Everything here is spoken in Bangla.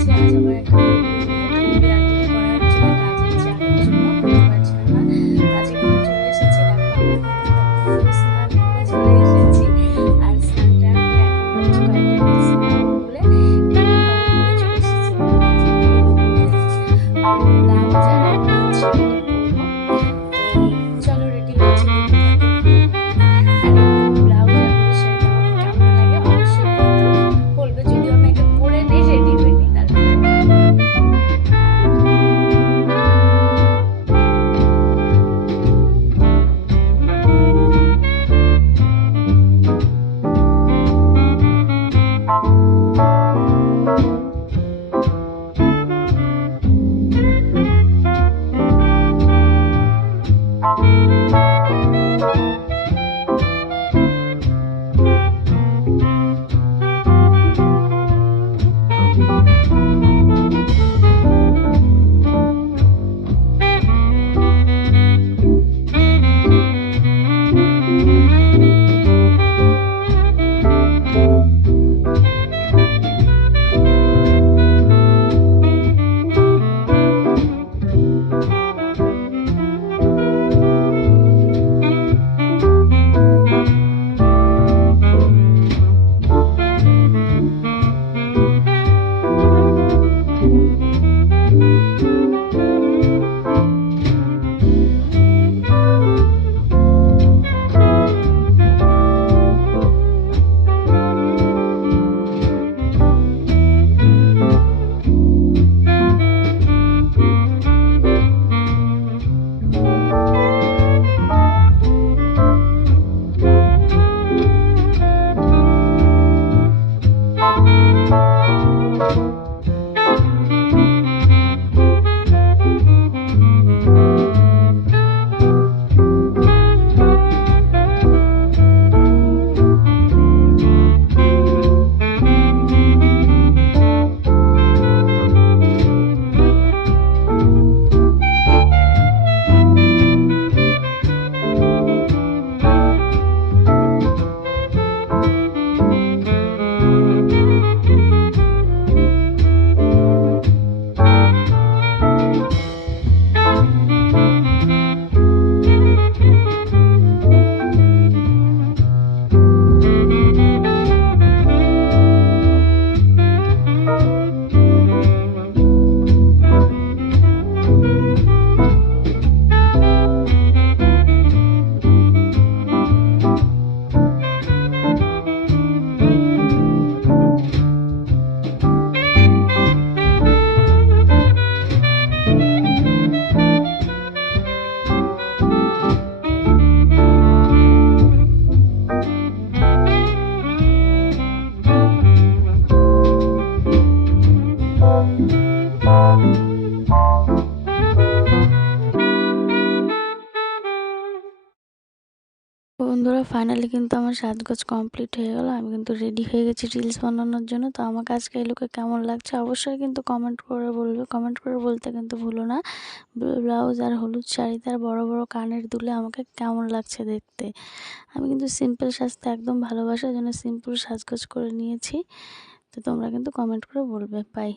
গেছি আজ আবার একটা ভিডিও নিয়ে। তো ভিডিও করা হচ্ছিল কাজের চাপের জন্য করতে পারছিলাম না। তো আজ এখানে চলে এসেছি, দেখো আমি কিন্তু একদম পুরো স্নান করে চলে এসেছি। আর স্নান টান করে এখন ভাবছি কয়েকটা রিলস বানাবো বলে রেডি হবো বলে চলে এসেছি। এখানে এই যে পুরো ব্লাউজ আর হলুদ শাড়িটা পরবো। তো চলো রেডি হচ্ছি, দেখতে থাকো। আর এরকম ব্লাউজ আর হলুদ শাড়িটা আমাকে কেমন লাগে অবশ্যই কিন্তু বলবে, যদিও আমি একটা পরে নেই, রেডি হয়ে নিই তারপরে। বন্ধুরা ফাইনালি কিন্তু আমার সাজগোজ কমপ্লিট হয়ে গেল। আমি কিন্তু রেডি হয়ে গেছি রিলস বানানোর জন্য। তো আমাকে আজকে এই লুকে কেমন লাগছে অবশ্যই কিন্তু কমেন্ট করে বলবে। কমেন্ট করে বলতে কিন্তু ভুলো না। ব্লাউজ আর হলুদ শাড়িতে আর বড় বড় কানের দুলে আমাকে কেমন লাগছে দেখতে। আমি কিন্তু সিম্পল সাজতে একদম ভালোবাসার জন্য সিম্পল সাজগোজ করে নিয়েছি। তো তোমরা কিন্তু কমেন্ট করে বলবে। বাই।